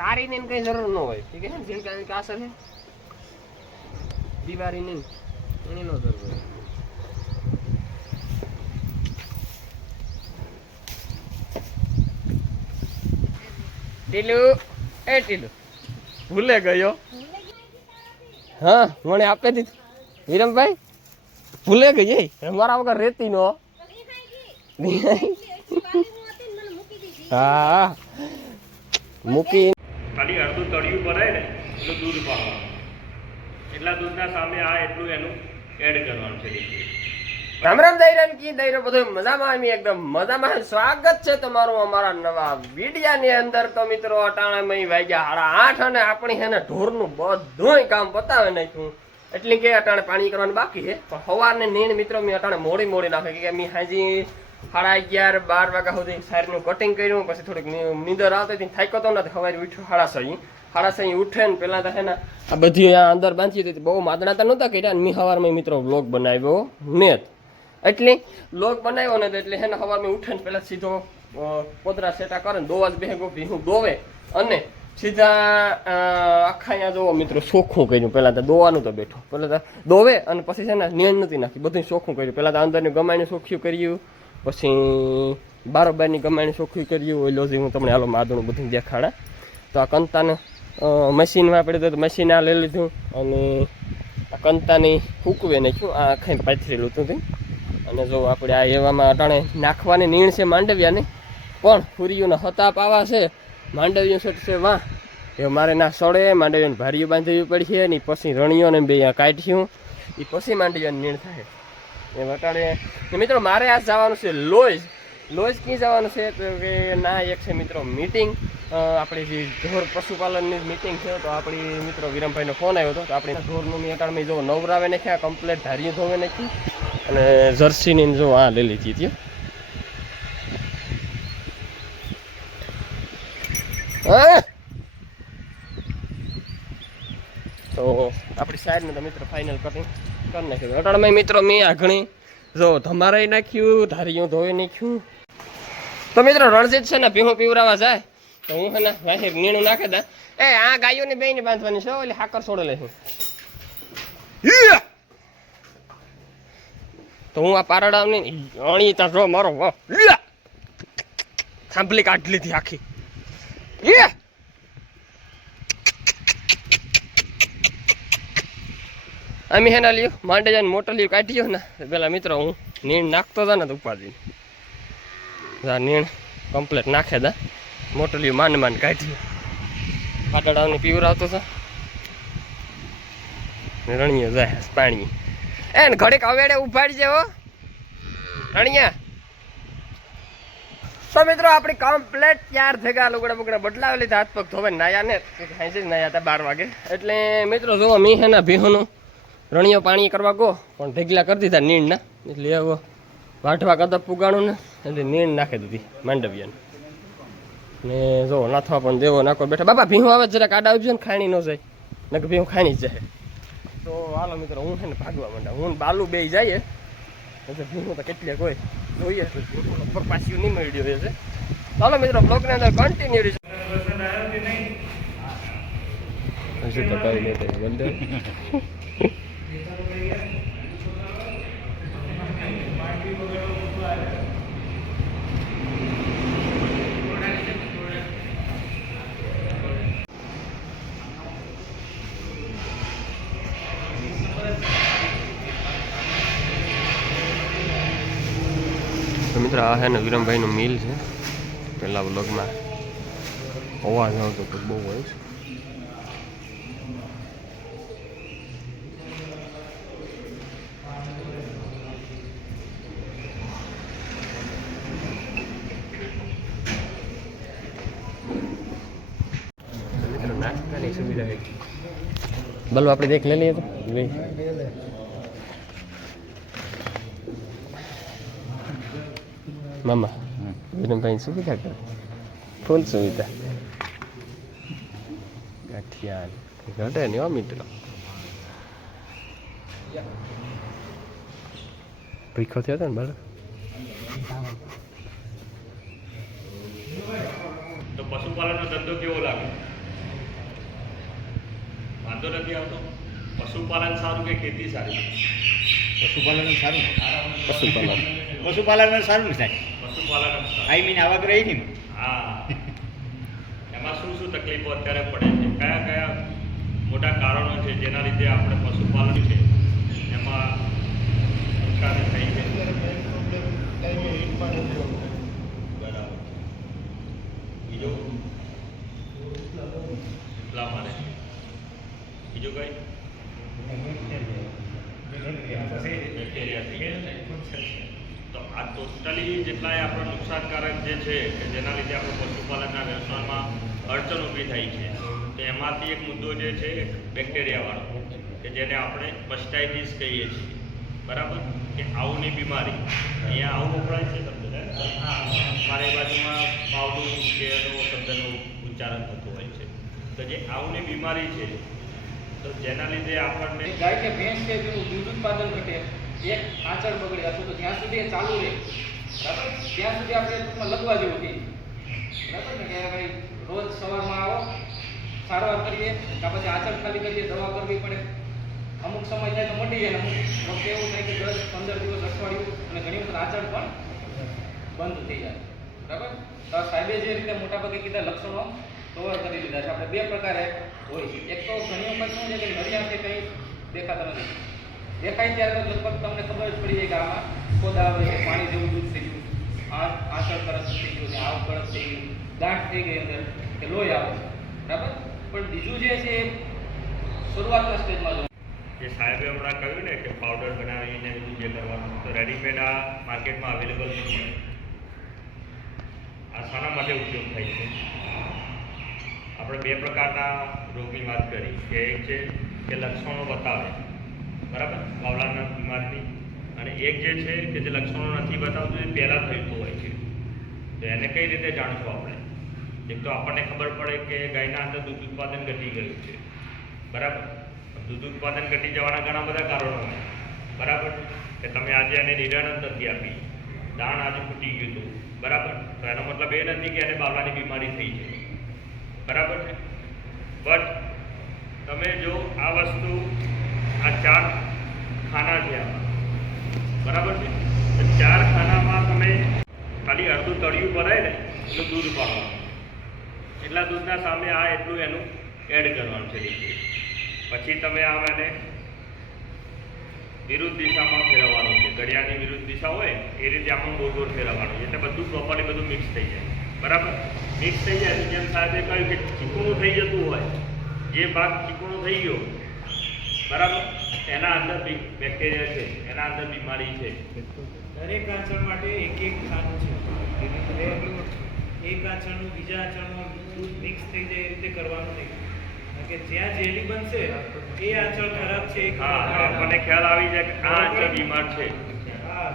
કારીની કઈ જરૂર ન હોય ઠીક છે ને ઝીણકા કાસર છે દિવાળીની એની નો જરૂર હોય ટીલુ એ ટીલુ ભૂલે ગયો હા મને આપી દીધી વિરમભાઈ ભૂલે ગઈ મારા વગર રેતી નો હા મૂકી ખાલી અડધું તળિયું ભરાય ને એટલું દૂધ પાવાનું એટલા દૂધના સામે આ એટલું એનું એડ કરવાનું છે રામ રામ દૈરામ કી દૈરો બધું મજામાં એમ એકદમ મજામાં સ્વાગત છે તમારું અમારા નવા વિડિયાની અંદર તો મિત્રો અટાણામાં વાગ્યા 8:30 અને આપણી છે ને ઢોરનું બધું કામ પતાવે નાખ્યું એટલે કે અટાણે પાણી કરવાનું બાકી છે પણ સવારને નીણ મિત્રો મેં અટાણે મોડી નાખે કે મેં હાજી 11:30 12 વાગ્યા સુધી સારીનું કટિંગ કર્યું પછી થોડીક નીંદર આવતી હતી થાક્યો તો નથી સવારે ઉઠ્યો 6:30 ઉઠે ને પેલા તો છે ને આ બધી અંદર બાંધી હતી બહુ માદણાતા નહોતા કર્યા ને મેં સવારમાં મિત્રો વ્લોગ બનાવ્યો નેત એટલે લોક બનાવ્યો ને એટલે હે ને સવારમાં ઉઠે ને પેલા સીધો પોદરા સેટા કરે ને દોવા જ બેહો ભીહું દોવે અને સીધા આખા અહીંયા જોવો મિત્રો ચોખ્ખું કર્યું પહેલાં તો દોવાનું તો બેઠો પહેલાં તો દોવે અને પછી છે ને નિયણ નથી નાખી બધું ચોખ્ખું કર્યું પહેલાં તો અંદરની ગમાણીને ચોખ્ખું કર્યું પછી બારોબારની ગમાણી ચોખ્ખું કર્યું ઓલો જે હું તમને હાલો માદણું બધું દેખાડા તો આ કંતાને મશીનમાં આપણે તો મશીન આ લઈ લીધું અને આ કંતાની ફૂકવે નાખ્યું આ આખાઈને પાથરેલું હતું અને જો આપણે આ એવામાં અટાણે નાખવાની નીણ છે માંડવિયાની પણ ફૂરીઓના હતાપ આવા છે માંડવીઓ છે વાહ એ મારે ના સડે માંડવીઓને ભારીઓ બાંધવી પડશે ને પછી રણીઓને બે કાઢ્યું એ પછી માંડવીયાની નીણ થાય એ અટાણે મિત્રો મારે આ જવાનું છે લોજ ક્યાં જવાનું છે તો કે ના એક છે મિત્રો મીટિંગ આપણી જે ઢોર પશુપાલનની મિટિંગ છે તો આપણી મિત્રો વિરમભાઈનો ફોન આવ્યો હતો તો આપણે ઢોરનું મેં અટાણમાં જો નવરાવે નાખ્યા કમ્પ્લેટ ધારીઓ ધોવે નાખી અને જર્સીની જો આ લઈ લીધી હતી તો આપણી સાઈડને તો મિત્રો ફાઇનલ કટિંગ કરી નાખ્યું અટાણમાં મિત્રો મેં આ ઘણી જો ધમારાઈ નાખ્યું ધારીઓ ધોઈ નાખ્યું તો મિત્રો રણજીત છે ને ભીહું પીવરાવા જાય તો હું છે ને વાહી નીણું નાખે દા એ આ ગાયોને બેને બાંધવાની છે એટલે હાકર છોડે લઈશું તો હું આ પારડાની અણી ત્યાં જો મારો સાંભળી કાઢી લીધી આખી અમે હેના લ્યો માંડે જઈને મોટો લ્યો કાઢ્યો ને પેલા મિત્રો હું નીણ નાખતો હતા ને તો ઉપાડી નીણ કમ્પ્લેટ નાખે દા મોટલીઓ માંડ કાઢ્યું પાટડાની પીવરાવતો હતો રણીયો જાય પાણી એને ઘડીક અવેડે ઉભાડી જેવો રણિયા તો મિત્રો આપણી કમ્પ્લેટ 4 જગ્યા લુગડા બુગડા બદલાવી લીધા હાથ પગ ધોવે નાયા ને હાંસી જ નાયા હતા 12 વાગે એટલે મિત્રો જોવો મી હેના ભીહોનું રણીયો પાણી કરવા ગો પણ ઢગલા કરી દીધા નીણના એટલે હવે વાઢવા કદપ પુગાણું ને એટલે નીણ નાખી દીધી માંડવિયાને ને જો નાથવા પણ દેવો નાખો બેઠા બાપા ભીહું આવે જરાક આડા આવજો ને ખાણી ન જાય ને કે ભીહું ખાણી જ જાય તો હાલો મિત્રો હું છે ને ભાગવા માંડા હું બાલુ બે જઈએ એટલે ભીહું તો કેટલે કોઈ જોઈએ લગભગ પાછું નહીં મળી રહ્યો છે ચાલો મિત્રો બ્લોગની અંદર કન્ટિન્યુ રહેશે હજુ તો કઈ નહીં મિત્ર આ છે ને વિરમભાઈનું મિલ છે પેલા વ્લોગમાં અવાજ આવતો તો બહુ હોય છે મિત્રો નાસ્તાની સુવિધા બલો આપણે દેખ લઈ લઈએ તો મામા વિરમભાઈ સુવિધા કરે ફૂલ સુવિધા ગાંઠિયા ઘટે નહીં હો મિત્રો ભીખો થયો હતો ને બાળક તો પશુપાલનનો ધંધો કેવો લાગે વાંધો નથી આવતો? પશુપાલન સારું કે ખેતી સારી? પશુપાલન સારું પશુપાલન પશુપાલન સારું થાય. પશુપાલન જ સારું. આઈ મીન આવક રહી ને. હા. એમાં શું શું તકલીફો અત્યારે પડે છે? કયા કયા મોટા કારણો છે જેના લીધે આપણે પશુપાલન છે એમાં નુકસાન થઈ છે? બરાબર. બીજું એટલા માટે બીજું કઈ તો આ ટોટલી જેટલાય આપણે નુકસાનકારક જે છે કે જેના લીધે આપણે પશુપાલનના વ્યવસાયમાં અડચણ ઊભી થાય છે તો એમાંથી એક મુદ્દો જે છે બેક્ટેરિયાવાળો કે જેને આપણે મસ્ટાઇટિસ કહીએ છીએ. બરાબર? કે આવની બીમારી. અહીંયા આવું વપરાય છે શબ્દ મારી બાજુમાં પાવડું કે એનો શબ્દનું ઉચ્ચારણ થતું હોય છે. તો જે આવની બીમારી છે તો જેના લીધે આપણને ગાય કે ભેંસ છે તેનું દૂધ ઉત્પાદન ઘટે, એક આંચળ બગડે અથવા તો જ્યાં સુધી એ ચાલુ રહે બરાબર ત્યાં સુધી આપણે ટૂંકમાં લગવા જેવું થઈ બરાબર ને કે ભાઈ રોજ સવારમાં આવો સારવાર કરીએ કાં પછી આંચળ ખાલી કરીએ, દવા કરવી પડે. અમુક સમય થાય તો મટી જાય ને અમુક વખતે એવું થાય કે 10-15 દિવસ અઠવાડિયું અને ઘણી વખત આંચળ પણ બંધ થઈ જાય બરાબર. તો સાહેબે જે રીતે મોટાભાગે કીધા લક્ષણો કવર કરી લીધા છે. આપણે બે પ્રકારે હોય છે. એક તો ઘણી વખત શું છે કે નરિયાથી કંઈ દેખાતા નથી, દેખાય ત્યારે તો લગભગ તમને ખબર જ પડી જાય કે આમાં ખોદા આવે છે, પાણી જેવું દૂધ થઈ ગયું, આંચળ તરસ થઈ ગયું, આવ કળશ થઈ ગયું, ગાંઠ થઈ ગઈ અંદર કે લોહી આવે છે બરાબર. પણ બીજું જે છે એ શરૂઆતના સ્ટેજમાં જે સાહેબે હમણાં કહ્યું ને કે પાવડર બનાવીને બધું જે કરવાનું તો રેડીમેડ આ માર્કેટમાં અવેલેબલ નથી. આ શાના માટે ઉપયોગ થાય છે? આપણે બે પ્રકારના રોગની વાત કરી કે એક છે કે લક્ષણો બતાવે બરાબર બાવળાના બીમારીની, અને એક જે છે કે જે લક્ષણો નથી બતાવતું એ પહેલાં થતું હોય છે. તો એને કઈ રીતે જાણશું આપણે? એક તો આપણને ખબર પડે કે ગાયના અંદર દૂધ ઉત્પાદન ઘટી ગયું છે બરાબર. દૂધ ઉત્પાદન ઘટી જવાના ઘણા બધા કારણો હોય બરાબર. કે તમે આજે એને નિરાણ નથી આપી, દાણ આજે ફૂટી ગયું હતું બરાબર. તો એનો મતલબ એ નથી કે એને બાવળાની બીમારી થઈ છે બરાબર છે. બટ તમે જો આ વસ્તુ આ 4 ખાના છે આમાં બરાબર છે. તો 4 ખાનામાં તમે ખાલી અડધું તળિયું ભરાય ને એટલું દૂધ પાડવાનું, એટલા દૂધના સામે આ એટલું એનું એડ કરવાનું છે. પછી તમે આમ એને વિરુદ્ધ દિશામાં ફેરવવાનું છે. ઘડિયાળની વિરુદ્ધ દિશા હોય એ રીતે આમાં ગોળ ગોળ ફેરવવાનું છે એટલે બધું પ્રોપરલી બધું મિક્સ થઈ જાય બરાબર. મિક્સ થઈ જાય જેમ સાહેબે કહ્યું કે ચીકણું થઈ જતું હોય, જે ભાગ ચીકણું થઈ ગયો બરાબર એના અંદર બેક્ટેરિયા છે, એના અંદર બીમારી છે. દરેક આંચળ માટે એક એક ખાનું છે. એક આંચળનું બીજા આંચળમાં દૂધ મિક્સ થઈ જાય એ રીતે કરવાનું નહીં. કારણ કે જ્યાં જેલી બનશે એ આંચળ ખરાબ છે. હા આપણને ખ્યાલ આવી જાય કે આ આંચળ બીમાર છે. હા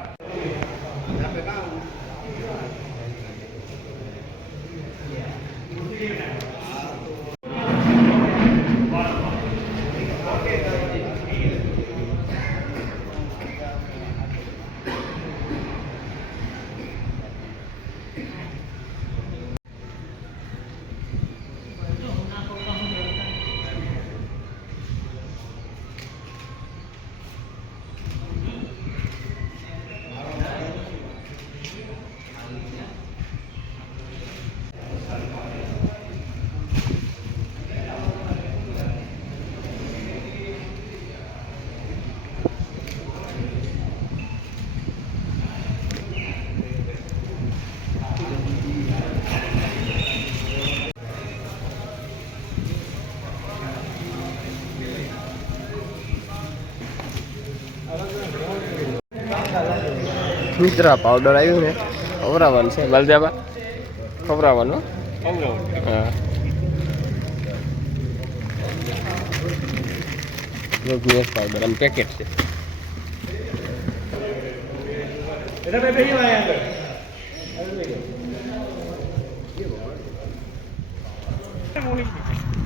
મિત્ર પાવડર આવ્યું ને ખવડાવવાનું છે બલદેવા, ખવડાવવાનું. હા રોગની પાવડર આમ પેકેટ છે.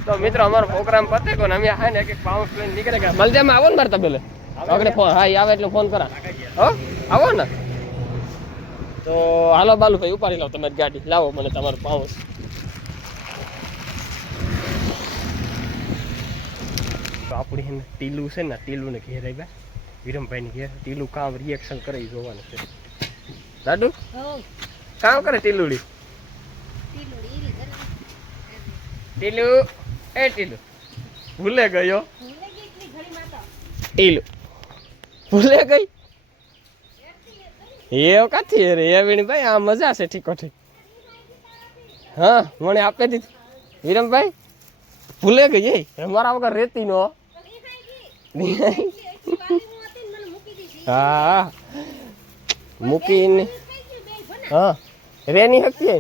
તો મિત્રો અમારો પ્રોગ્રામ પતે કોને અમે હા ને એક પાઉન્ડ લઈને નીકળે ગયા. મલજામાં આવો ને મારે તબેલે આગળ ફોન. હા એ આવે એટલે ફોન કરા. હો આવો ને તો હાલો બાલુ ભાઈ ઉપાડી લાવો તમારી ગાડી, લાવો મને તમારું પાઉન્ડ. તો આપણી એને ટીલું છે ને ટીલુંને ઘેર આવ્યા વિરમભાઈને ઘેર ટીલું કામ રિએક્શન કરે એ જોવાનું છે દાદુ કામ કરે ટીલુડી ટીલું એ ટીલું ભૂલે ગયો ટીલું ભૂલે ગઈ એ કાથી રે એ ભાઈ આ મજા છે ઠીકો ઠીક હા મને આપી દીધી વિરમભાઈ ભૂલે ગઈ મારા વગર રેતી નો હા મૂકીને હા રેની હકીએ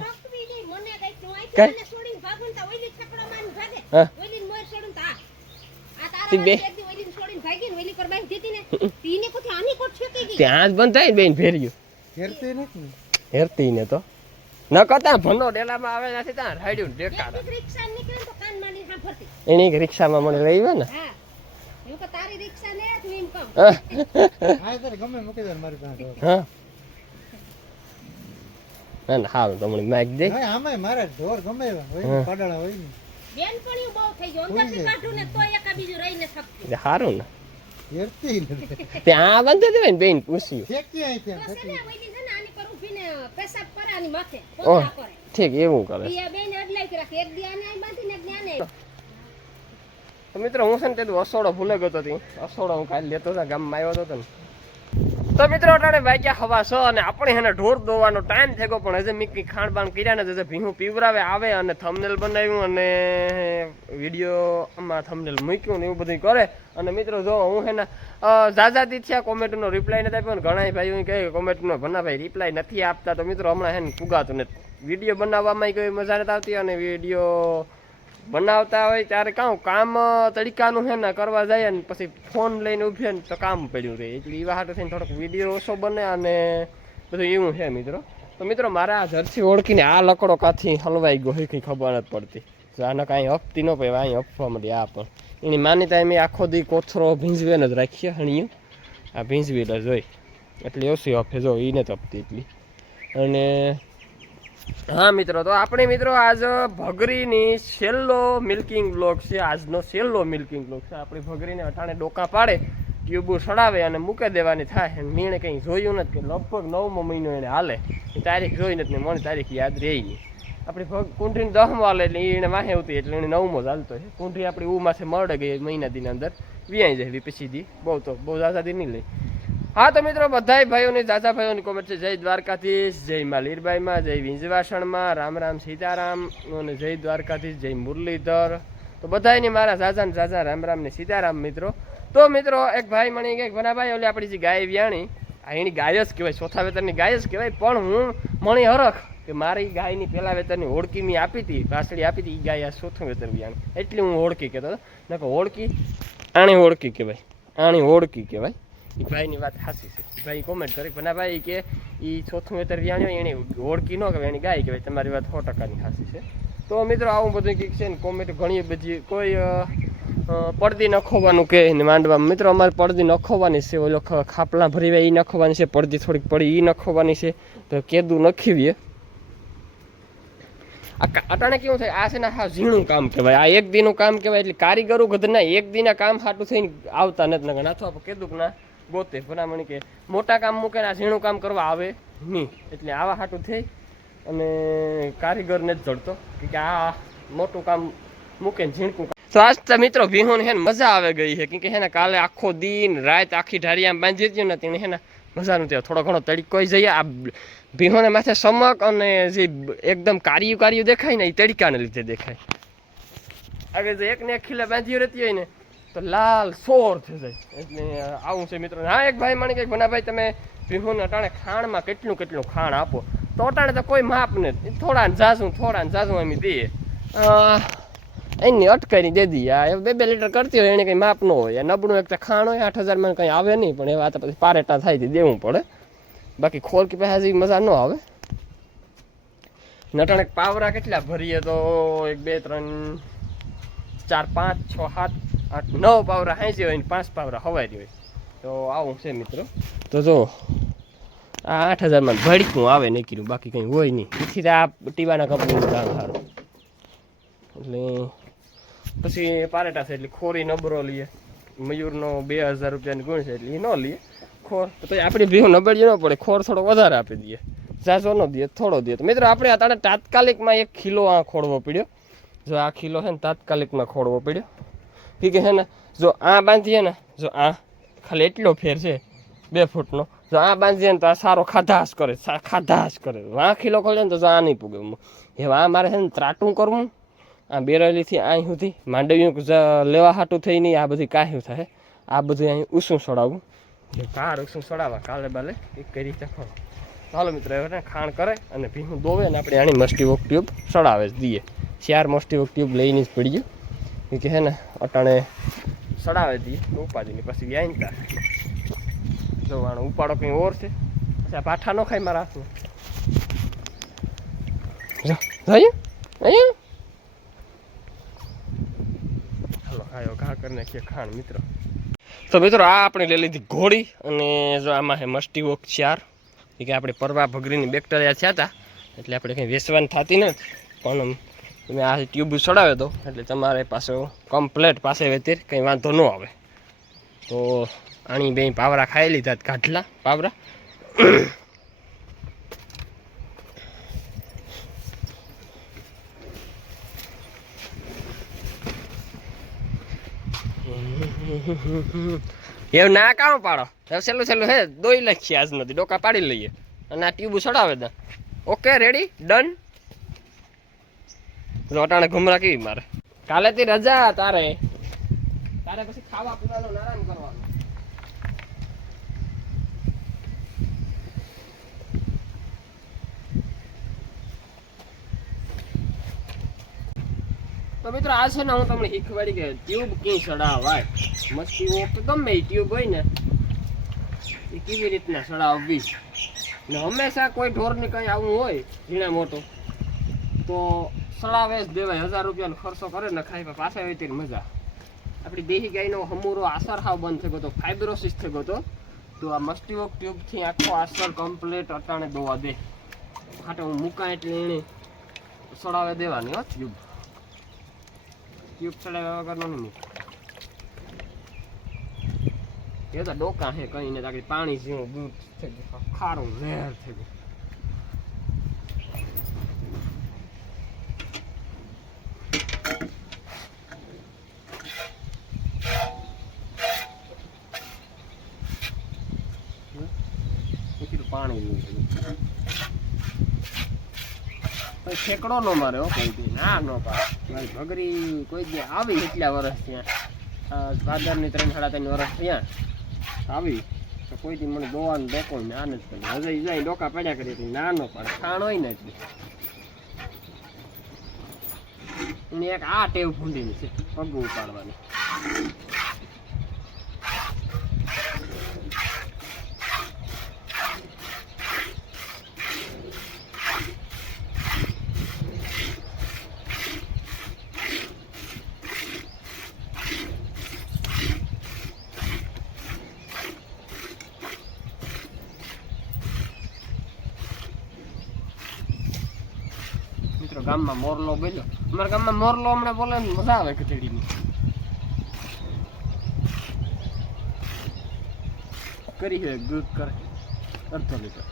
ત્યાં જ બંધ થાય બેન ફેર્યું હેરતી ને તો ન કરતા ભનો ડેલામાં આવે નથી ત્યાં રાડ્યું ડેકાર એની રિક્ષામાં મને રહી ને હા ના હારું તમને માઇક દે મારે ઢોર ગમે પાડાળા હોય ને સારું ને ત્યાં બંધ દેવાય ને બેન પૂછ્યું ઠીક એવું કરે તો મિત્રો હું છે ને તે અસોડો ભૂલે ગયો હતો અસોડો હું કાલે લેતો હતો ગામમાં આવ્યો હતો ને તો મિત્રો અટાણે વાગ્યા હવા 6 અને આપણે એને ઢોર દોવાનો ટાઈમ થઈ ગયો પણ હજે મીકી ખાણ બાણ કર્યા ને હજે ભીહું પીવરાવે આવે અને થંબનેલ બનાવ્યું અને વિડીયોમાં થંબનેલ મૂક્યું ને એવું બધું કરે અને મિત્રો જો હું છે ને જાજાદી થયા કોમેન્ટનો રિપ્લાય નથી આપ્યો ને ઘણા ભાઈઓ કહે કોમેન્ટનો ભનાભાઈ રિપ્લાય નથી આપતા તો મિત્રો હમણાં છે ને ફુગાતું ને વિડીયો બનાવવામાં કોઈ મજા નથી આવતી અને વિડીયો બનાવતા હોય ત્યારે કામ તરીકાનું છે ને કરવા જાય ને પછી ફોન લઈને ઉભે ને તો કામ પડ્યું રહે એટલે એવા હાટું થઈને થોડોક વિડીયો ઓછો બને અને બધું એવું છે મિત્રો તો મિત્રો મારે આ જર્સી ઓળખીને આ લકડો કાથી હલવાઈ ગયો એ કંઈ ખબર નથી પડતી આને કાંઈ હપતી ન પડે અહીં હપવા માંડી આ પણ એની માન્યતા એમ આખો દી કોથરો ભીંજવે જ રાખીએ હણીયું આ ભીંજવી જ હોય એટલે ઓછી હફે જો એ નથી હપતી એટલી અને હા મિત્રો તો આપણે મિત્રો આજ ભગરીની છેલ્લો મિલ્કિંગ બ્લોગ છે આજનો છેલ્લો મિલ્કિંગ બ્લોગ છે આપણી ભગરીને અટાણે ડોકા પાડે ટ્યુબુ સડાવે અને મૂકી દેવાની થાય મેં કંઈ જોયું નથી કે લગભગ 9મો મહિનો એને હાલે એ તારીખ જોઈ નથી મને તારીખ યાદ રહી નહીં આપણી કુંઠીને 10મો હાલે એટલે એને વાહે આવતી એટલે એને 9મો ચાલતો છે કુંઠી આપણી ઉમાસે મળે ગઈ મહિના દીની અંદર વ્યાઈ જાય પછી દી બહુ ઝાઝા દી નહીં લઈ હા તો મિત્રો બધા ભાઈઓની દાદા ભાઈઓની કોમેન્ટ છે જય દ્વારકાધીશ જય માં લીરબાઈમાં જય વિંજવાસણમાં રામ રામ સીતારામ અને જય દ્વારકાધીશ જય મુરલીધર તો બધાની મારા જાજા રામ રામ ને સીતારામ મિત્રો તો મિત્રો એક ભાઈ મણી કે ભનાભાઈ ઓલી આપણી જે ગાય વ્યાણી આ એની ગાય જ કહેવાય ચોથા વેતરની ગાય જ કહેવાય પણ હું મણી હરખ કે મારી ગાયની પહેલા વેતરની ઓળખી મેં આપી હતી પાછળી આપી હતી એ ગાય આ ચોથું વેતર વ્યાણી એટલી હું ઓળખી કહેતો હતો ને ઓળખી આણી ઓળખી કહેવાય આણી ઓળખી કહેવાય એ ભાઈની વાત સાચી છે ભાઈ કોમેન્ટ કરી ભનાભાઈ કે એ ચોથું વેતર વ્યાણ્યો એને ઓળખી ન કહેવાય એની ગાય કહેવાય તમારી વાત 100%ની સાચી છે તો મિત્રો આવું બધું કંઈક છે ને કોમેન્ટ ઘણી બધી કોઈ પડદી નખોવાનું કે માંડવામાં મિત્રો અમારે પડદી નખોવાની છે ઓલો ખાપલા ભરી હોય એ નખોવાની છે પડદી થોડીક પડી એ નખોવાની છે તો કેદું નખીવીએ આ અટાણે કેવું થાય આ છે ને હા ઝીણું કામ કહેવાય આ એક દીનું કામ કહેવાય એટલે કારીગરો ગધના એક દીના કામ હાટું થઈને આવતા નથી નગર અથવા કેદુક ના ગોતે ભલામણી કે મોટા કામ મૂકે આ ઝીણું કામ કરવા આવે નહીં એટલે આવા હાટું થઈ અને કારીગરને જ જડતો કે આ મોટું કામ મૂકે ને ઝીણકું કામ તો આજ તો મિત્રો ભીહોને હે ને મજા આવે ગઈ છે કે હે ને કાલે આખો દિન રાત આખી ઢારિયામાં બાંધી દીધી ને તેને હે ને મજાનું ત્યાં થોડો ઘણો તડકો જઈએ આ ભીહોને માથે સમક અને જે એકદમ કાર્યું દેખાય ને એ તડકાને લીધે દેખાય આગળ જો એકને એક ખીલે બાંધી રહેતી હોય ને તો લાલ સોર થઈ જાય એટલે આવું છે મિત્રો હા એક ભાઈ મને કંઈક ભનાભાઈ તમે ભીહોને અટાણે ખાણમાં કેટલું ખાણ આપો તો અટાણે તો કોઈ માપ નથી થોડા જાજું એમ દઈએ એની અટકારી દે દી આ 2 લીટર કરતી હોય એને કંઈ માપ ન હોય નબળું એક તો ખાણ હોય 8000માં કંઈ આવે નહીં પણ એવા તો પછી પારેટા થાય દેવું પડે બાકી ખોરકી પાસે મજા ન આવે નટાણે પાવરા કેટલા ભરીએ તો 1 2 3 4 5 6 7 8 9 પાવરા હાંસી હોય ને 5 પાવરા હવારી હોય તો આવું છે મિત્રો તો જો આ 8000માં ભડકું આવે નહીં કીધું બાકી કંઈ હોય નહીં એથી આ ટીવાના કંપનીનું કામ સારું એટલે પછી પારેટા છે એટલે ખોરી નબરો લઈએ, મયુરનો 2000 રૂપિયાની ગુણ છે એટલે એ ન લઈએ. ખોર તો આપણી ભીહું નબળી ન પડે, ખોર થોડો વધારે આપી દઈએ, ઝાઝો ન દઈએ, થોડો દઈએ. તો મિત્રો આપણે અત્યારે તાત્કાલિકમાં 1 કિલો આ ખોડવો પડ્યો. જો આ કિલો છે ને તાત્કાલિકમાં ખોડવો પડ્યો કે છે ને, જો આ બાંધીએ ને, જો આ ખાલી એટલો ફેર છે 2 ફૂટનો, જો આ બાંધીએ ને તો આ સારો ખાધાશ કરે, આ કિલો ખોલે ને તો આ નહીં પૂગે. હવે આ મારે છે ને ત્રાટું કરવું, આ બેરલીથી અહીં સુધી માંડવીઓ લેવા હાટું થઈ નહીં, આ બધી કાહ્યું થાય, આ બધું અહીં ઉસું સડાવવું, કાર ઉસું સડાવવા કાલે બાલે એ કરી ચાખો. ચાલો મિત્રો હવે ખાણ કરે અને ભીનું દોવે ને આપણે આની મસ્ટી વોક ટ્યુબ સડાવે જ દઈએ. 4 મસ્ટી વોક ટ્યુબ લઈને જ પડી ગયું કે છે ને અટાણે સડાવે દઈએ ઉપાડીને પછી વ્યાઈને તાર જોવાનું. ઉપાડો કંઈ ઓર છે, પછી આ પાઠા ન ખાય મારા હાથમાં. અહીંયા હાલો ખાયો ઘા કરી નાખીએ ખાણ મિત્રો. તો મિત્રો આ આપણે લઈ લીધી ઘોડી અને જો આમાં છે મસ્ટી વોક 4 કે આપણે પરવા ભગરીની બેક્ટેરિયા થયા હતા એટલે આપણે કંઈ વેચવાની થતી નથી, પણ તમે આ ટ્યુબ ચડાવે દો એટલે તમારે પાસે કમ્પ્લેટ પાસે વેતીર કંઈ વાંધો ન આવે. તો આણી બે પાવરા ખાઈ લીધા ગાંઠલા પાવરા. એવું ના કામ પાડો, છેલ્લું હે દોઈ લખીએ આજ નથી, ડોકા પાડી લઈએ અને આ ટ્યુબ ચડાવે દે. Okay ready done. અટાણે ઘુમરા કેવી મારે કાલે થી રજા, તારે પછી ખાવા પીવાનો આરામ કરવાનો. તો મિત્રો આ છે ને હું તમને શીખવાડી કે ટ્યુબ ક્યાં ચડાવાય. મસ્તી વોક તો ગમે એ ટ્યુબ હોય ને એ કેવી રીતના ચડાવવી, ને હંમેશા કોઈ ઢોરની કંઈ આવું હોય ઝીણા મોટો તો સડાવે જ દેવાય. 1000 રૂપિયાનો ખર્ચો કરે ને ખાઈ પાછા હોય તેની મજા. આપણી દેહી ગાયનો હમુરો આસર હાવ બંધ થઈ ગયો તો, ફાઇબ્રોસિસ થઈ ગયો તો આ મસ્ટી વોક ટ્યુબથી આખો આસર કમ્પ્લીટ અટાણે દોવા દે. હાટે હું મૂકા એટલે એને સડાવે દેવાની હો ટ્યુબ. ટ્યુબ ચડાવ્યા વગર નહીં મૂક. એ તો ડોકા છે કઈ ને તાકી પાણી જેવું દૂધ થઈ ગયું, ખારું ઝેર થઈ ગયું. પાણી ઠેકડો ન મારે હો કોઈ દી, ના ન પાડે. ભગરી કોઈ દી આવી એટલા વર્ષ ત્યાં ભાદરની 3-3.5 વર્ષ ત્યાં આવી તો કોઈ દી મને દોવાનું ડોકો ના જ કરે. હજે જાય ડોકા પડ્યા કરી હતી, ના ન પાડે, ખાણ હોય ને એટલે. અને એક આ ટેવ ભૂંડીની છે પગ ઉપાડવાની. ગામમાં મોરલો બોલ્યો, અમારા ગામમાં મોરલો હમણાં બોલે ને મજા આવે ખીચડીની. કરી છે દૂધ કરે 1/2 લીટર.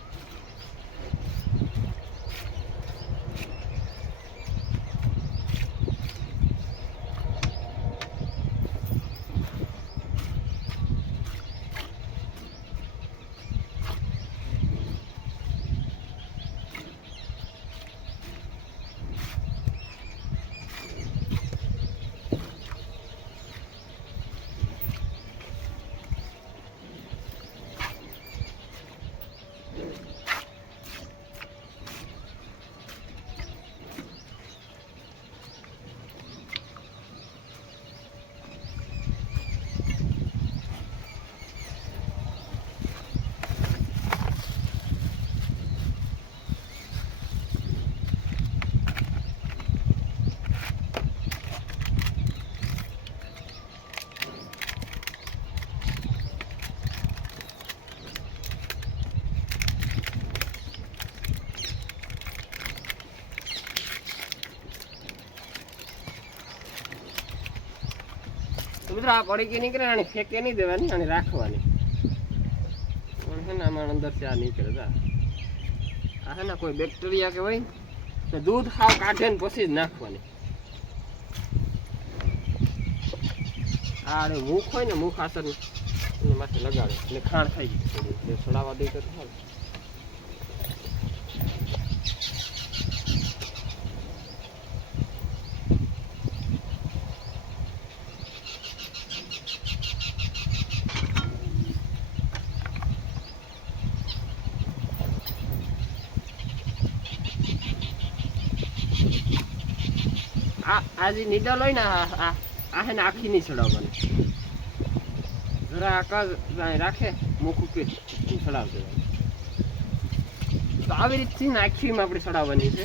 મિત્રો આ પડીકી નીકળે આની ફેંકે નહીં દેવાની આની રાખવાની પણ છે ને આમાં અંદર છે આ નીકળે આ છે ને કોઈ બેક્ટેરિયા કે હોય તો દૂધ હાવ કાઢે ને પછી જ નાખવાની આ મુખ હોય ને મુખ આસર એની માથે લગાડે એટલે ખાણ થઈ ગઈ એટલે સડાવા દઈ તો થાય આ જે નીડલ હોય ને આ હે ને આખી નહીં ચડાવવાની જરા આકાશ રાખે મુખ ઉકેલ ચડાવ દેવાની તો આવી રીતથી ને આખીમાં આપણે ચડાવવાની છે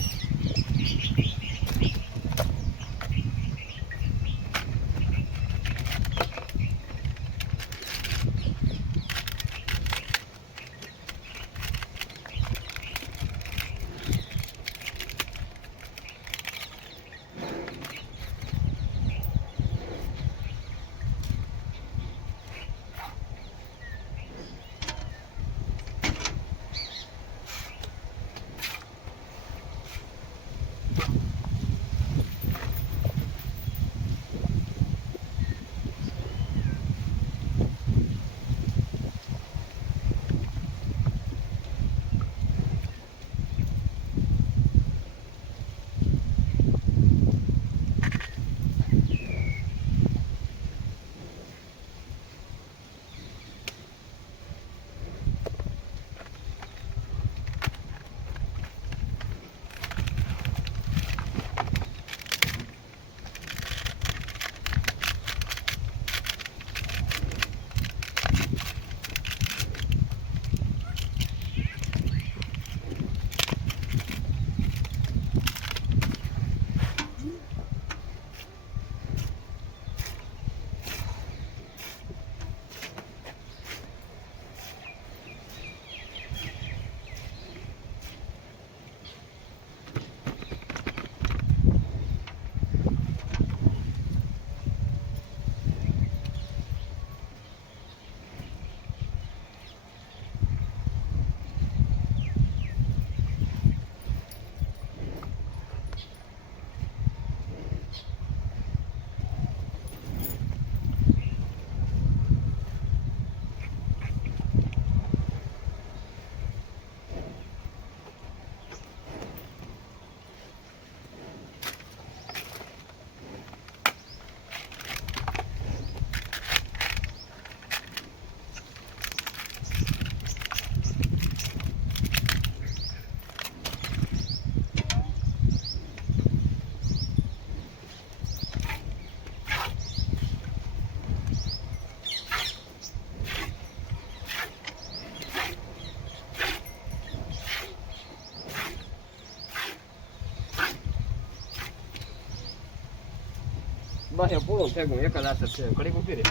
બસ એ પૂરું થઈ ગયું એક જ આસર છે ઘડીક ઉભી રહે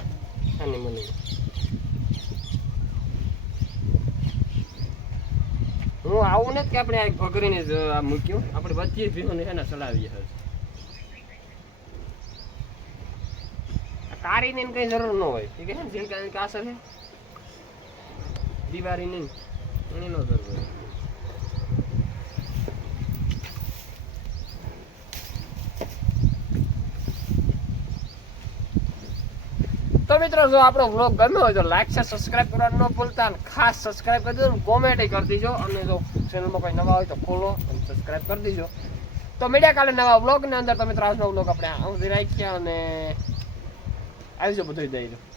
આની મને હું આવું નથી કે આપણે આ ભગરીને જ આ મૂક્યું આપણે બધી ભીહોને છે ને ચલાવીએ કારીને કઈ જરૂર ન હોય ઠીક છે ને ઝીણકા કાસર છે દિવાળી નહીં એની ન જરૂર હોય તો મિત્રો જો આપણો વ્લોગ ગમ્યો હોય તો લાઈક છે સબસ્ક્રાઇબ કરવાનું ન ભૂલતા અને ખાસ સબસ્ક્રાઇબ કરી દેજો કોમેન્ટ કરી દેજો અને જો ચેનલમાં કોઈ નવા હોય તો ફોલો અને સબસ્ક્રાઇબ કરી દેજો તો મીડિયા કાલે નવા વ્લોગની અંદર તો મિત્રો આજનો વ્લોગ આપણે આવતી રાખ્યા અને આવી જો બધું દઈ દો